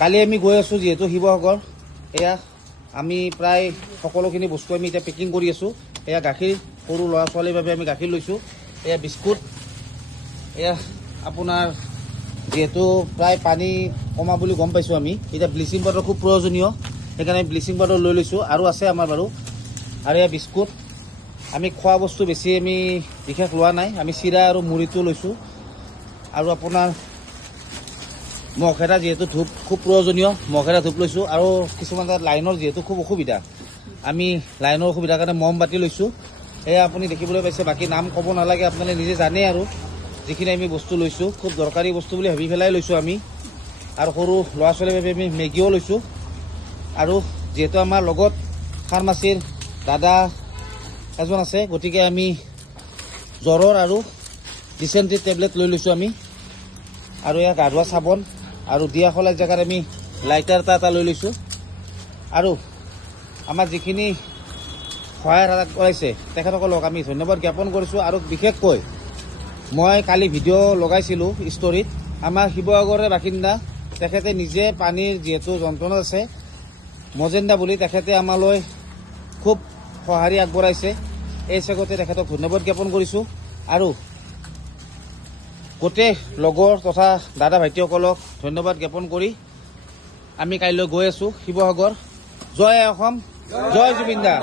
কালি আমি গৈ আছোঁ যিহেতু শিৱসাগৰ, এয়া আমি প্ৰায় সকলোখিনি বস্তু আমি এতিয়া পেকিং কৰি আছোঁ। এয়া গাখীৰ, সৰু ল'ৰা ছোৱালীৰ বাবে আমি গাখীৰ লৈছোঁ। এয়া বিস্কুট, এয়া আপোনাৰ যিহেতু প্ৰায় পানী কমা বুলি গম পাইছোঁ আমি, এতিয়া ব্লিচিং পাউডাৰ খুব প্ৰয়োজনীয়, সেইকাৰণে ব্লিচিং পাউডাৰ লৈ লৈছোঁ। আৰু আছে আমাৰ বাৰু, আৰু এয়া বিস্কুট। আমি খোৱা বস্তু বেছি আমি বিশেষ লোৱা নাই, আমি চিৰা আৰু মুড়িটো লৈছোঁ। আৰু আপোনাৰ মহেৰা যিহেতু ধূপ খুব প্ৰয়োজনীয়, মহেৰা ধূপ লৈছোঁ। আৰু কিছুমান তাত লাইনৰ যিহেতু খুব অসুবিধা, আমি লাইনৰ অসুবিধাৰ কাৰণে মমবাতি লৈছোঁ। এয়া আপুনি দেখিবলৈ পাইছে, বাকী নাম ক'ব নালাগে, আপোনালোকে নিজে জানে। আৰু যিখিনি আমি বস্তু লৈছোঁ খুব দৰকাৰী বস্তু বুলি ভাবি পেলাই লৈছোঁ আমি। আৰু সৰু ল'ৰা ছোৱালীৰ বাবে আমি মেগীও লৈছোঁ। আৰু যিহেতু আমাৰ লগত ফাৰ্মাচীৰ দাদা এজন আছে, গতিকে আমি জ্বৰৰ আৰু ডিচেণ্ট্ৰি টেবলেট লৈ লৈছোঁ আমি। আৰু এয়া গা ধোৱা চাবোন, আৰু দিয়া খোলাৰ জেগাত আমি লাইটাৰ এটা লৈ লৈছোঁ। আৰু আমাৰ যিখিনি সহায় কৰাইছে তেখেতসকলক আমি ধন্যবাদ জ্ঞাপন কৰিছোঁ। আৰু বিশেষকৈ মই কালি ভিডিঅ' লগাইছিলোঁ ষ্টৰীত, আমাৰ শিৱসাগৰৰ বাসিন্দা, তেখেতে নিজে পানীৰ যিহেতু যন্ত্ৰণা আছে, মজেন্দা বুলি, তেখেতে আমালৈ খুব সঁহাৰি আগবঢ়াইছে। এই চেগতে তেখেতক ধন্যবাদ জ্ঞাপন কৰিছোঁ। আৰু গোটেই লগৰ তথা দাদা ভাইটিসকলক ধন্যবাদ জ্ঞাপন কৰি আমি কাইলৈ গৈ আছোঁ শিৱসাগৰ। জয় অসম, জয় জুবিন দা।